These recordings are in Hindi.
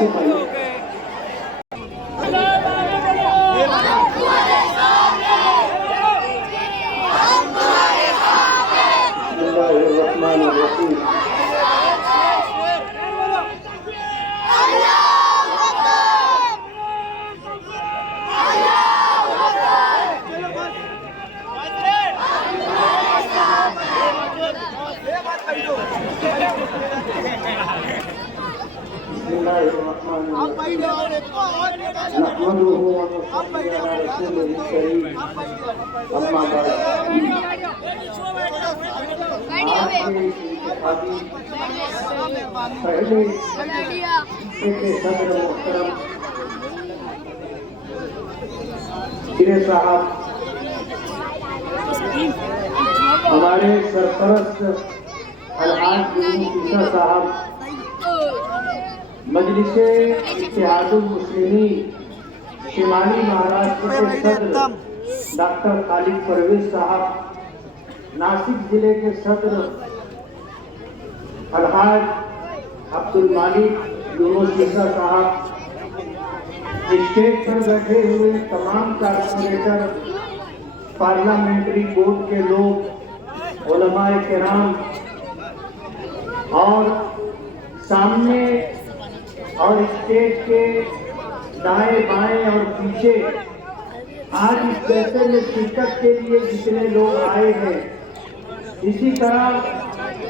इससे पहले साहब हमारे सरपरस्त अलहाज यूनुस साहब मजलिसे इत्तेहादुल मुस्लिमीन शिमाली महाराष्ट्र के सदर डॉक्टर खालिद परवेज साहब, नासिक जिले के सदर अलहाज अब्दुल मालिक यूनुस साहब, स्टेज पर बैठे हुए तमाम कारपोरेटर, पार्लियामेंट्री बोर्ड के लोग, उलमाए किराम और सामने और स्टेज के दाएं बाएं और पीछे आज इस जलसे में शिरकत के लिए जितने लोग आए हैं, इसी तरह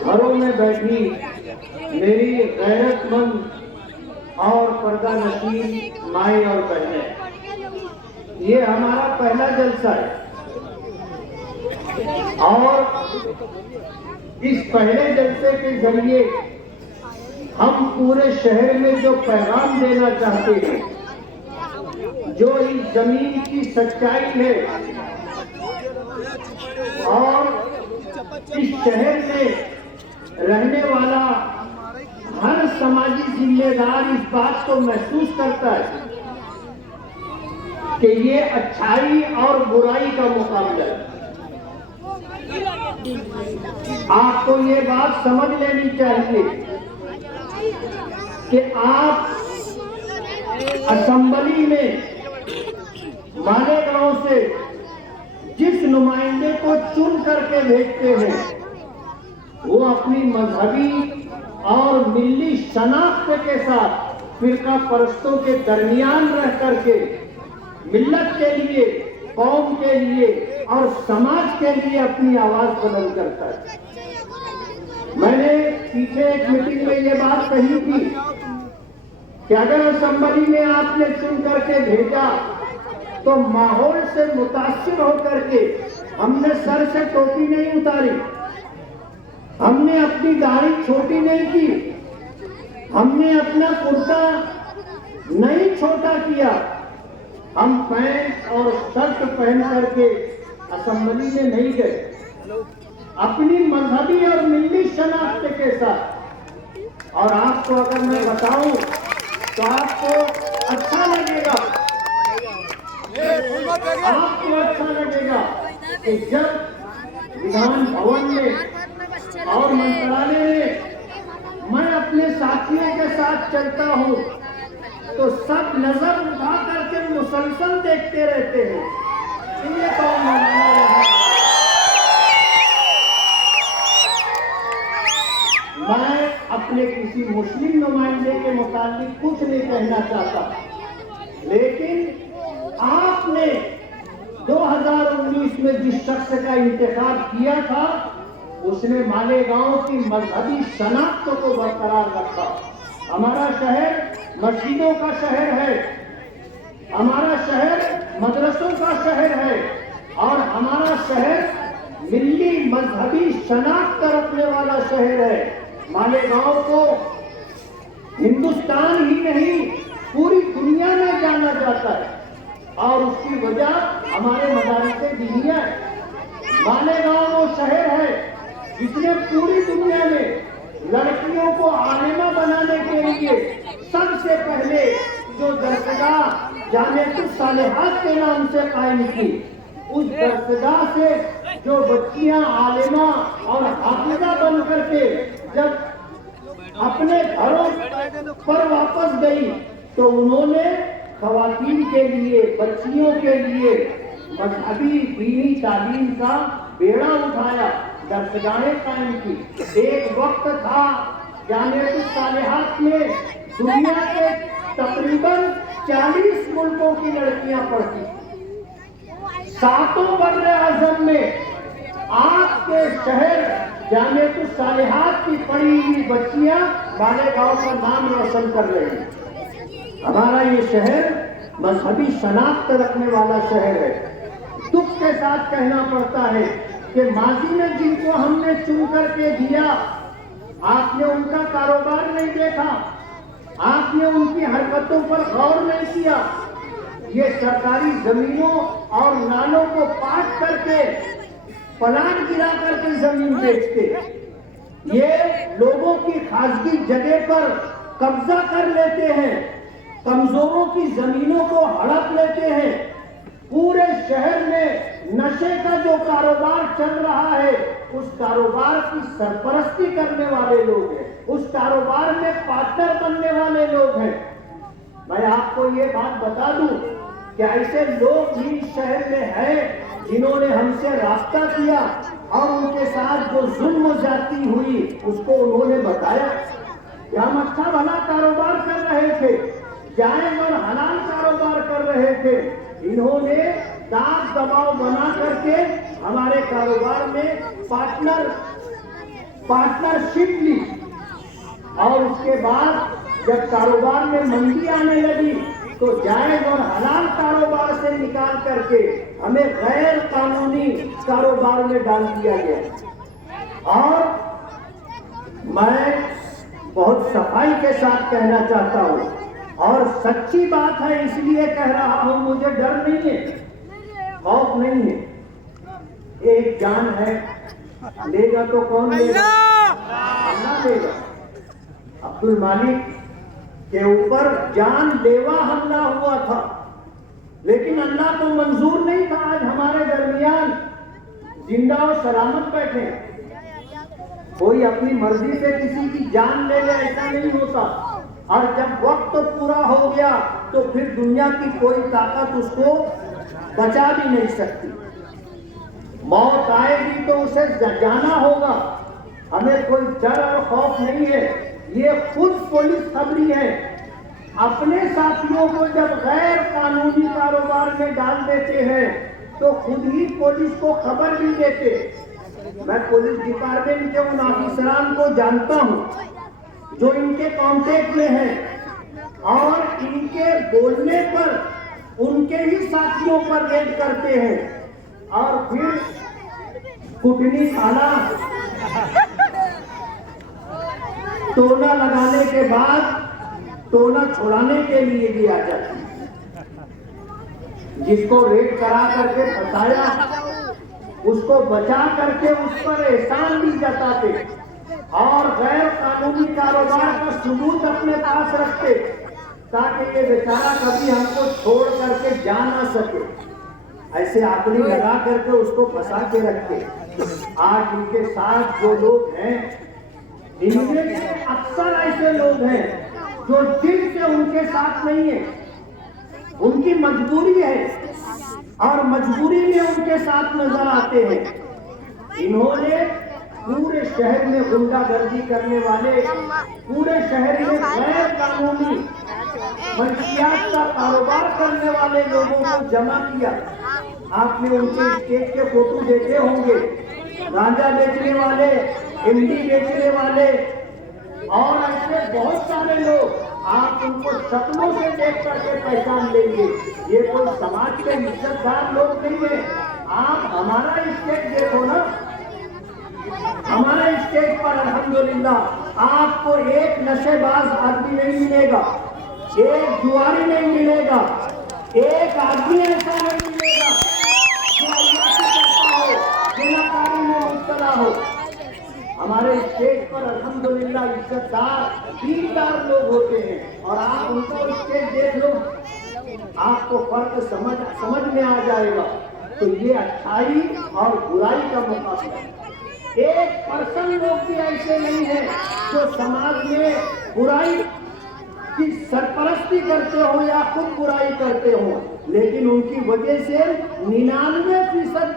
घरों में बैठी मेरी गैरतमंद और पर्दा नशीन माएँ और बहनें, ये हमारा पहला जलसा है और इस पहले जलसे के जरिए हम पूरे शहर में जो पैगाम देना चाहते हैं, जो इस जमीन की सच्चाई है और इस शहर में रहने वाला हर समाजी जिम्मेदार इस बात को महसूस करता है कि ये अच्छाई और बुराई का मुकाबला है। आपको ये बात समझ लेनी चाहिए कि आप असेंबली में मालेगांव से जिस नुमाइंदे को चुन करके भेजते हैं, वो अपनी मजहबी और मिली शनाख्त के साथ फिरका परस्तों के दरमियान रह करके मिल्लत के लिए, कौम के लिए और समाज के लिए अपनी आवाज बुलंद करता है। मैंने पीछे एक मीटिंग में ये बात कही थी कि अगर असेंबली में आपने चुन करके भेजा तो माहौल से मुतासिर होकर के हमने सर से टोपी नहीं उतारी, हमने अपनी दाढ़ी छोटी नहीं की, हमने अपना कुर्ता नहीं छोटा किया, हम पैंट और शर्ट पहन करके असेंबली में नहीं गए, अपनी मजहबी और मिली शनाख्त के साथ। और आपको अगर मैं बताऊं तो आपको अच्छा लगेगा, आपको अच्छा लगेगा कि जब विधान भवन में और मंत्रालय में मैं अपने साथियों के साथ चलता हूं तो सब नजर उठा करके मुसलसल देखते रहते हैं, ये कौन है। मैं अपने किसी मुस्लिम नुमाइंदे के मुताबिक कुछ नहीं कहना चाहता, लेकिन आपने 2019 में जिस शख्स का इंतखाब किया था उसने मालेगांव की मजहबी शनाख्त को बरकरार रखा। हमारा शहर मस्जिदों का शहर है, हमारा शहर मदरसों का शहर है और हमारा शहर मिली मजहबी शनाख्त रखने वाला शहर है। मालेगांव को हिंदुस्तान ही नहीं पूरी दुनिया में जाना जाता है और उसकी वजह हमारे मदारिस दीनिया है। मालेगांव वो शहर है जिसने पूरी दुनिया में लड़कियों को आलिमा बनाने के लिए सबसे पहले जो दरसगाह जामिअतुस सालिहात के नाम से कायम की, उस दरसगाह से जो बच्चियां आलिमा और हाफिजा बन करके जब अपने घरों पर वापस गई तो उन्होंने खवातीन के लिए, बच्चियों के लिए मजहबी दीनी तालीम का बेड़ा उठाया, दरसगाहें कायम की। एक वक्त था जामिअतुस सालिहात में दुनिया के तकरीबन 40 मुल्कों की लड़कियां पढ़ती, 7 बर्रे आज़म में आपके शहर जामिअतुस सालिहात की पढ़ी हुई बच्चियां मालेगांव का नाम रोशन कर रही हैं। हमारा ये शहर मजहबी शनाख्त रखने वाला शहर है। दुख के साथ कहना पड़ता है कि माजी में जिनको हमने चुन करके दिया, आपने उनका कारोबार नहीं देखा, आपने उनकी हरकतों पर गौर नहीं किया। ये सरकारी जमीनों और नालों को पाट करके, प्लाट गिरा करके जमीन बेचते, ये लोगों की खासगी जगह पर कब्जा कर लेते हैं, कमजोरों की जमीनों को हड़प लेते हैं। पूरे शहर में नशे का जो कारोबार चल रहा है, उस कारोबार की सरपरस्ती करने वाले लोग हैं, उस कारोबार में पार्टनर बनने वाले लोग हैं। मैं आपको ये बात बता दूं कि ऐसे लोग भी इस शहर में हैं जिन्होंने हमसे रास्ता किया और उनके साथ जो जुल्म ज्यादती हुई उसको उन्होंने बताया कि हम अच्छा भला कारोबार कर रहे थे, जायज और हलाल कारोबार कर रहे थे। इन्होंने दाब दबाव बना करके हमारे कारोबार में पार्टनरशिप ली और उसके बाद जब कारोबार में मंदी आने लगी तो जायज और हलाल कारोबार से निकाल करके हमें गैर कानूनी कारोबार में डाल दिया गया। और मैं बहुत सफाई के साथ कहना चाहता हूं और सच्ची बात है इसलिए कह रहा हूं, मुझे डर नहीं है, खौफ नहीं है। एक जान है, लेगा तो कौन लेगा? अल्लाह लेगा। अब्दुल मालिक के ऊपर जानलेवा हमला हुआ था, लेकिन अल्लाह को मंजूर नहीं था आज हमारे दरमियान जिंदा और सलामत बैठे। कोई अपनी मर्जी से किसी की जान ले ले ऐसा नहीं होता, और जब वक्त तो पूरा हो गया तो फिर दुनिया की कोई ताकत उसको बचा भी नहीं सकती। मौत आएगी तो उसे जाना होगा, हमें कोई डर और खौफ नहीं है। ये खुद पुलिस खबरी है, अपने साथियों को जब गैर कानूनी कारोबार में डाल देते हैं तो खुद ही पुलिस को खबर भी देते। मैं पुलिस डिपार्टमेंट के उन ऑफिसरान को जानता हूं जो इनके कांटेक्ट में हैं और इनके बोलने पर उनके ही साथियों पर रेड करते हैं और फिर कुटनी खाना टोना लगाने के बाद टोना छुड़ाने के लिए भी आ जाती है। जिसको रेड करा करके फंसाया उसको बचा करके उस पर एहसान भी जताते और गैर कानूनी कारोबार का सबूत अपने पास रखते ताकि ये बेचारा कभी हमको छोड़ करके जा ना सके। ऐसे आकड़ी लगा करके उसको फंसा के रखते। आज इनके साथ जो लोग हैं, इनमें से अक्सर ऐसे लोग हैं जो दिल से उनके साथ नहीं है, उनकी मजबूरी है और मजबूरी में उनके साथ नजर आते हैं। इन्होंने पूरे शहर में गुंडागर्दी करने वाले, पूरे शहर में गैर कानूनी मंशियात का कारोबार करने वाले लोगों को जमा किया। आपने उनके स्टेज के फोटो देखे होंगे, गांजा बेचने वाले, एमडी बेचने वाले और ऐसे बहुत सारे लोग। आप उनको शक्लों से देख करके पहचान लेंगे, ये कोई समाज के इज्जतदार लोग नहीं है। आप हमारा स्टेज देखो ना, हमारे स्टेज पर अल्हम्दुलिल्लाह आपको एक नशेबाज आदमी नहीं मिलेगा, एक जुआरी नहीं मिलेगा, एक आदमी ऐसा नहीं मिलेगा जो अल्लाह से डरता हो, गुनाहगारी में मुब्तला हो। हमारे स्टेज पर अल्हम्दुलिल्लाह इज्जतदार दीनदार लोग होते हैं और आप उनको स्टेज देख लो, आपको फर्क समझ में आ जाएगा। तो ये अच्छाई और बुराई का मुकाबला है। 1% लोग भी ऐसे नहीं है जो समाज में बुराई की सरपरस्ती करते हो या खुद बुराई करते हो, लेकिन उनकी वजह से 99%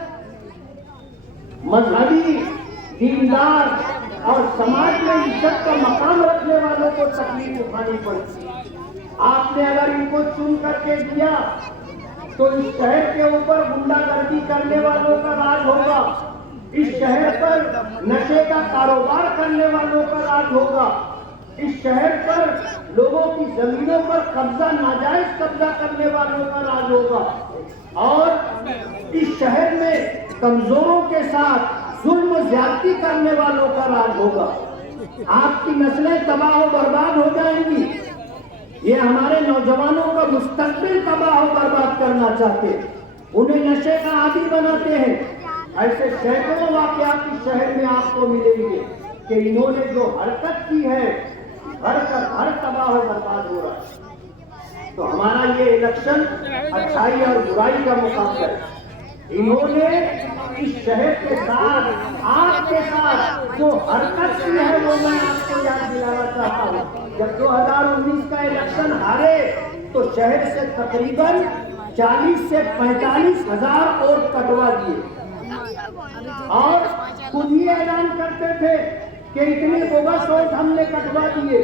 मजहबी, दीनदार और समाज में इज्जत का मकाम रखने वालों को तकलीफ उठानी पड़ती है। आपने अगर इनको चुन करके दिया तो इस शहर के ऊपर गुंडागर्दी करने वालों का राज होगा, इस शहर पर नशे का कारोबार करने वालों का राज होगा, इस शहर पर लोगों की जमीनों पर कब्जा, नाजायज कब्जा करने वालों का राज होगा और इस शहर में कमजोरों के साथ जुल्म ज्यादती करने वालों का राज होगा। आपकी नस्लें तबाह और बर्बाद हो जाएंगी। ये हमारे नौजवानों का मुस्तकबिल तबाह और बर्बाद करना चाहते हैं, उन्हें नशे का आदी बनाते हैं। ऐसे सैकड़ों वाकयात इस शहर में आपको मिलेंगे कि इन्होंने जो हरकत की है, हर तबाह और बर्बाद हो रहा है। तो हमारा ये इलेक्शन अच्छाई और बुराई का मुकाबला है। इन्होंने इस शहर के साथ, आपके साथ जो हरकत की है वो मैं आपको याद दिलाना चाहता हूँ। जब 2019 का इलेक्शन हारे तो शहर से तकरीबन 40 से 45 हजार वोट कटवा दिए और खुद ही ऐलान करते थे कि इतने बोगस वोट हमने कटवा दिए,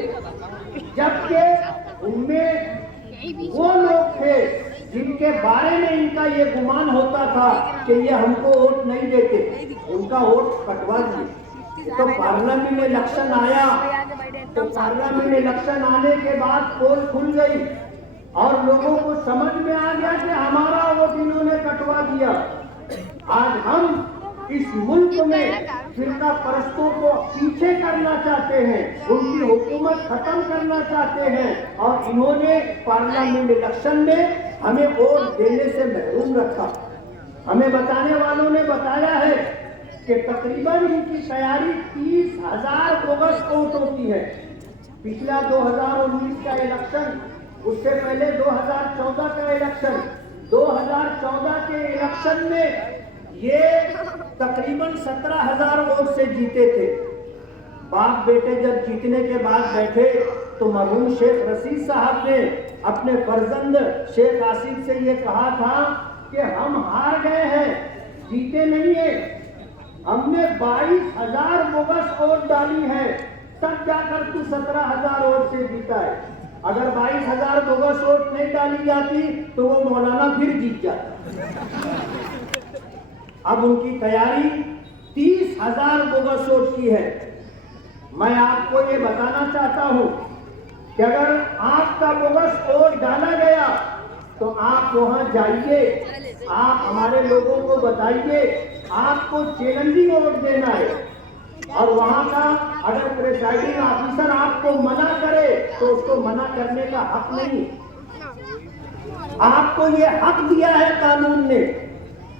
जबकि उनमें वो लोग थे जिनके बारे में इनका ये गुमान होता था कि ये हमको वोट नहीं देते, उनका वोट कटवा दिए। तो पार्लियामेंट इलेक्शन आया तो पार्लियामेंट इलेक्शन आने के बाद पोल खुल गई और लोगों को समझ में आ गया कि हमारा वोट इन्होंने कटवा दिया। आज हम इस मुल्क में फिरका परस्तों को पीछे करना चाहते हैं, उनकी हुकूमत खत्म करना चाहते हैं और इन्होंने पार्लियामेंट इलेक्शन में हमें वोट देने से महरूम रखा। हमें बताने वालों ने बताया है कि तकरीबन इनकी तैयारी 30,000 बोगस वोटों की है। पिछला 2019 का इलेक्शन, उससे पहले 2014 का इलेक्शन, 2014 के इलेक्शन में ये तकरीबन 17,000 वोट से जीते थे। बाप बेटे जब जीतने के बाद बैठे तो मरहूम शेख रशीद साहब ने अपने फर्जंद शेख आसिफ से ये कहा था कि हम हार गए हैं, जीते नहीं है, हमने 22,000 बोगस वोट डाली है, तब जाकर तू 17,000 वोट से जीता है। अगर 22,000 बोगस वोट नहीं डाली जाती तो वो मौलाना फिर जीत जाता। अब उनकी तैयारी 30,000 बोगस वोट की है। मैं आपको ये बताना चाहता हूं कि अगर आपका बोगस वोट डाला गया तो आप वहां जाइए, आप हमारे लोगों को बताइए, आपको चैलेंजिंग वोट देना है और वहां का अगर प्रिसाइडिंग ऑफिसर आपको मना करे तो उसको मना करने का हक नहीं। आपको ये हक दिया है कानून ने।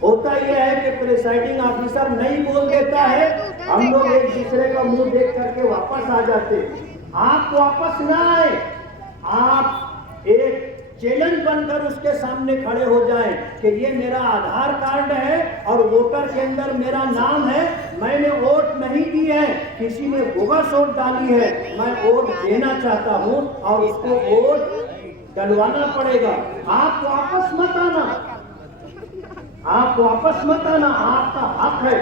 होता यह है कि प्रिसाइडिंग ऑफिसर नहीं बोल देता है, हम लोग एक दूसरे का मुंह देख करके वापस आ जाते। आप वापस ना आए, आप एक चैलेंज बनकर उसके सामने खड़े हो जाएं कि ये मेरा आधार कार्ड है और वोटर के अंदर मेरा नाम है, मैंने वोट नहीं दी है, किसी ने बोगस वोट डाली है, मैं वोट देना चाहता हूं और उसको वोट डलवाना पड़ेगा। आप वापस मत आना, आप वापस मत आना, आपका हक है।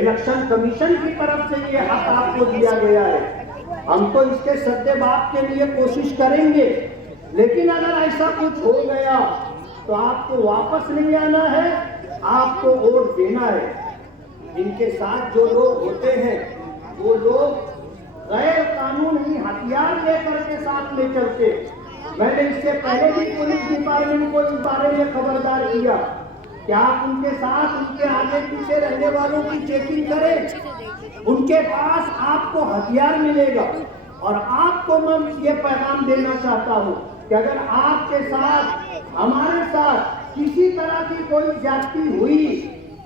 इलेक्शन कमीशन की तरफ से ये हक आपको दिया गया है। हम तो इसके सद्देबाप के लिए कोशिश करेंगे, लेकिन अगर ऐसा कुछ हो गया तो आपको वापस नहीं आना है, आपको वोट देना है। इनके साथ जो लोग होते हैं वो लोग गैर कानूनी हथियार लेकर के साथ ले चलते। मैंने इससे पहले भी पुलिस डिपार्टमेंट को इस बारे में खबरदार किया कि आप उनके साथ, उनके आगे पीछे रहने वालों की चेकिंग करें, उनके पास आपको हथियार मिलेगा। और आपको मैं ये पैगाम देना चाहता हूँ कि अगर आपके साथ, हमारे साथ किसी तरह की कोई ज्यादती हुई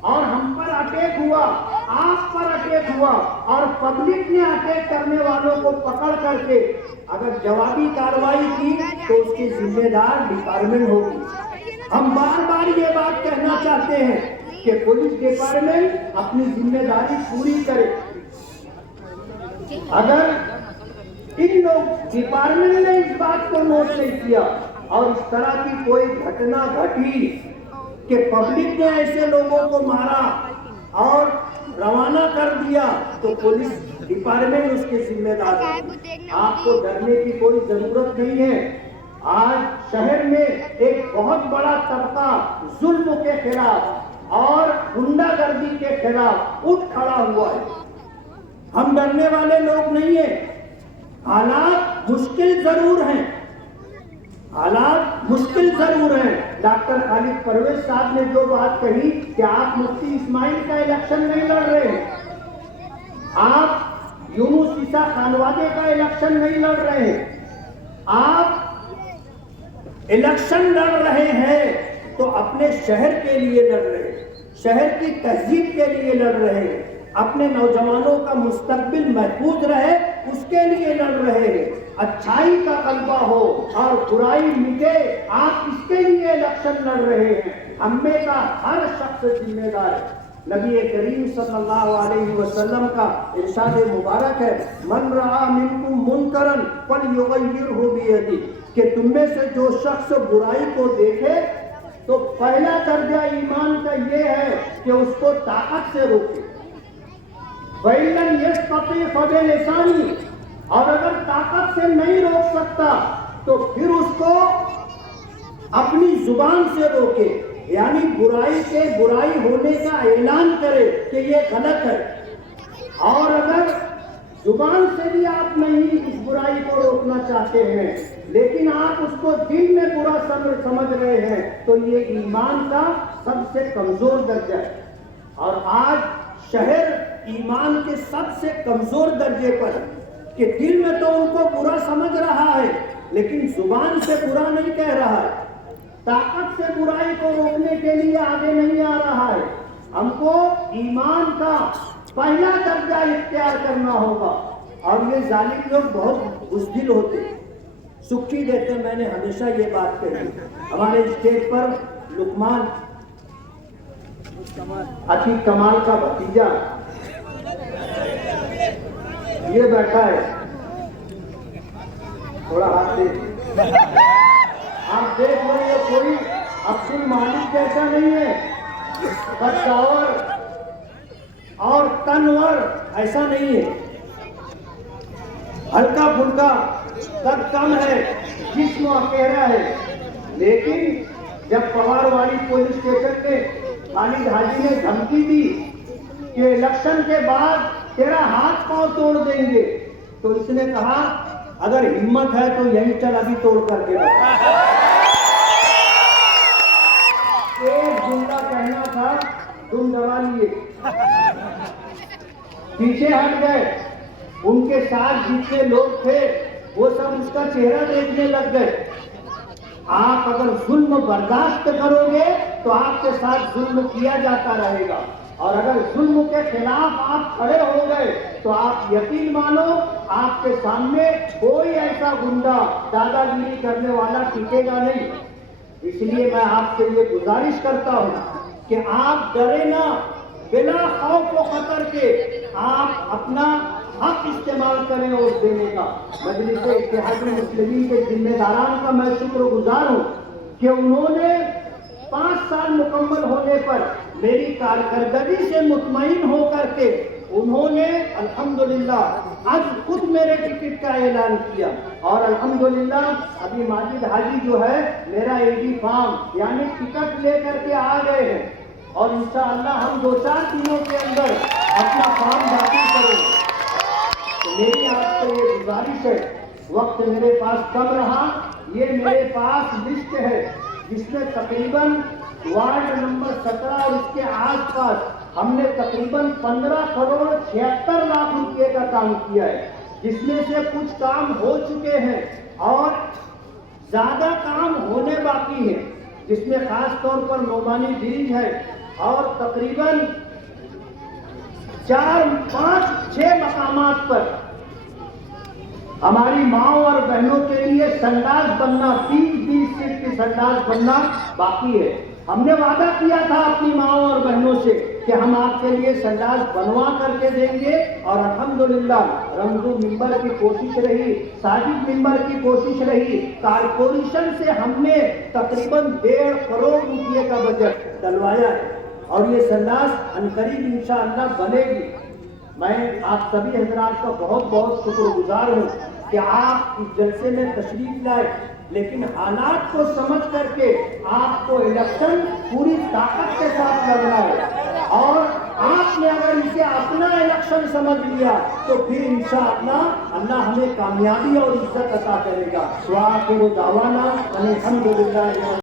और हम पर अटैक हुआ, आप पर अटैक हुआ और पब्लिक ने अटैक करने वालों को पकड़ करके अगर जवाबी कार्रवाई की तो उसकी जिम्मेदार डिपार्टमेंट होगी। हम बार बार ये बात कहना चाहते हैं कि पुलिस डिपार्टमेंट अपनी जिम्मेदारी पूरी करे। अगर इन लोग डिपार्टमेंट ने इस बात को नोट नहीं किया और इस तरह की कोई घटना घटी कि पब्लिक ने ऐसे लोगों को मारा और रवाना कर दिया, तो पुलिस डिपार्टमेंट उसके जिम्मेदार है। आपको डरने की कोई जरूरत नहीं है। आज शहर में एक बहुत बड़ा तबका जुल्म के खिलाफ और गुंडागर्दी के खिलाफ उठ खड़ा हुआ है। हम डरने वाले लोग नहीं हैं। हालात मुश्किल जरूर हैं, हालात मुश्किल जरूर हैं। डॉक्टर खालिद परवेज साहब ने जो बात कही कि आप मुफ्ती इस्माइल का इलेक्शन नहीं लड़ रहे हैं, आप यूनुस ईसा खानवादे का इलेक्शन नहीं लड़ रहे हैं, आप इलेक्शन लड़ रहे हैं तो अपने शहर के लिए लड़ रहे हैं, शहर की तहजीब के लिए लड़ रहे हैं, अपने नौजवानों का मुस्तकबिल महफूज रहे उसके लिए लड़ रहे हैं। अच्छाई का कल्बा हो और बुराई मिटे, आप इसके लिए इलेक्शन लड़ रहे हैं। हमें का हर शख्स जिम्मेदार है। नबी करीम सल्लल्लाहु अलैहि वसल्लम का इरशाद मुबारक है, मन रआ मिनकुम मुनकरन फलयुगय्यिरहु बियदिही, कि तुम में से जो शख्स बुराई को देखे तो पहला दर्जा ईमान का ये है कि उसको ताकत से रोके। वैलन यस्तती फबिलिसानी, और अगर ताकत से नहीं रोक सकता तो फिर उसको अपनी जुबान से रोके, यानी बुराई के बुराई होने का ऐलान करे कि ये गलत है। और अगर जुबान से भी आप नहीं इस बुराई को रोकना चाहते हैं लेकिन आप उसको दिल में बुरा समझ रहे हैं, तो ये ईमान का सबसे कमजोर दर्जा है। और आज शहर ईमान के सबसे कमजोर दर्जे पर है कि दिल में तो उनको बुरा समझ रहा है लेकिन जुबान से बुरा नहीं कह रहा है, ताकत से बुराई को रोकने के लिए आगे नहीं आ रहा है। हमको ईमान का पहला दर्जा इख्तियार करना होगा। और ये जालिम लोग बहुत बुज़दिल होते, सुखी देते। मैंने हमेशा ये बात कही। हमारे स्टेज पर लुकमान अतीक कमाल का भतीजा ये बैठा है, थोड़ा हाथ दे। आप देख रहे हो कोई अब्दुल मालिक जैसा नहीं है, कद्दावर और तनवर ऐसा नहीं है, हल्का फुल्का कद कम है, जिस्म अकेरा है। लेकिन जब पवारवाड़ी पुलिस स्टेशन में खालिद हाजी ने धमकी दी कि इलेक्शन के बाद तेरा हाथ पांव तोड़ देंगे, तो इसने कहा अगर हिम्मत है तो यही चल अभी तोड़ करके बता। एक गुंडा कहना था तुम दबा लिए, पीछे हट गए। उनके साथ जितने लोग थे वो सब उसका चेहरा देखने लग गए। आप अगर जुल्म बर्दाश्त करोगे तो आपके साथ जुल्म किया जाता रहेगा, और अगर जुल्म के खिलाफ आप खड़े हो गए तो आप यकीन मानो आपके सामने कोई ऐसा गुंडा दादागिरी करने वाला टिकेगा नहीं। इसलिए मैं आपसे ये गुजारिश करता हूँ कि आप डरे ना, बिना खौफ व खतर के आप अपना हक इस्तेमाल करें और देने का। मजलिस इत्तेहादुल मुस्लिमीन के जिम्मेदारान का मैं शुक्रगुजार हूँ कि उन्होंने 5 साल मुकम्मल होने पर मेरी कारकर्दगी से मुतमईन होकर के उन्होंने अल्हम्दुलिल्लाह आज खुद मेरे टिकट का ऐलान किया। और अल्हम्दुलिल्लाह अभी माजिद हाजी जो है मेरा एडी फार्म यानी टिकट लेकर के आ गए हैं, और इंशाअल्लाह हम 2-4 दिनों के अंदर अपना फार्म दाखिल करेंगे। तो मेरी आपसे ये गुजारिश है, वक्त मेरे पास कम रहा, ये मेरे पास लिस्ट है जिसमें तकरीबन वार्ड नंबर 17 और इसके आसपास हमने तकरीबन 15 करोड़ 76 लाख रुपए का काम किया है, जिसमें से कुछ काम हो चुके हैं और ज्यादा काम होने बाकी है, जिसमें खास तौर पर नोमानी ब्रिज है और तकरीबन 4, 5, 6 मकामात पर हमारी माओ और बहनों के लिए संडास बनना, 30-20 फीट की संडास बनना बाकी है। हमने वादा किया था अपनी माओ और बहनों से कि हम आपके लिए संडास बनवा करके देंगे। और अल्हम्दुलिल्लाह रमजू मिंबर की कोशिश रही, साजिद मिंबर की कोशिश रही, कारपोरेशन से हमने तकरीबन 1.5 करोड़ रुपये का बजट डलवाया है और ये संडास अनकरीब इंशाअल्लाह बनेगी। मैं आप सभी हजरात का बहुत बहुत शुक्रगुजार हूँ कि आप इस जलसे में तशरीफ लाए, लेकिन हालात को समझ करके आपको इलेक्शन पूरी ताकत के साथ लड़ना है और आपने अगर इसे अपना इलेक्शन समझ लिया तो फिर इंशाअल्लाह अल्लाह हमें कामयाबी और इज्जत अता करेगा। वाखिर दावाना अल्हम्दुलिल्लाह।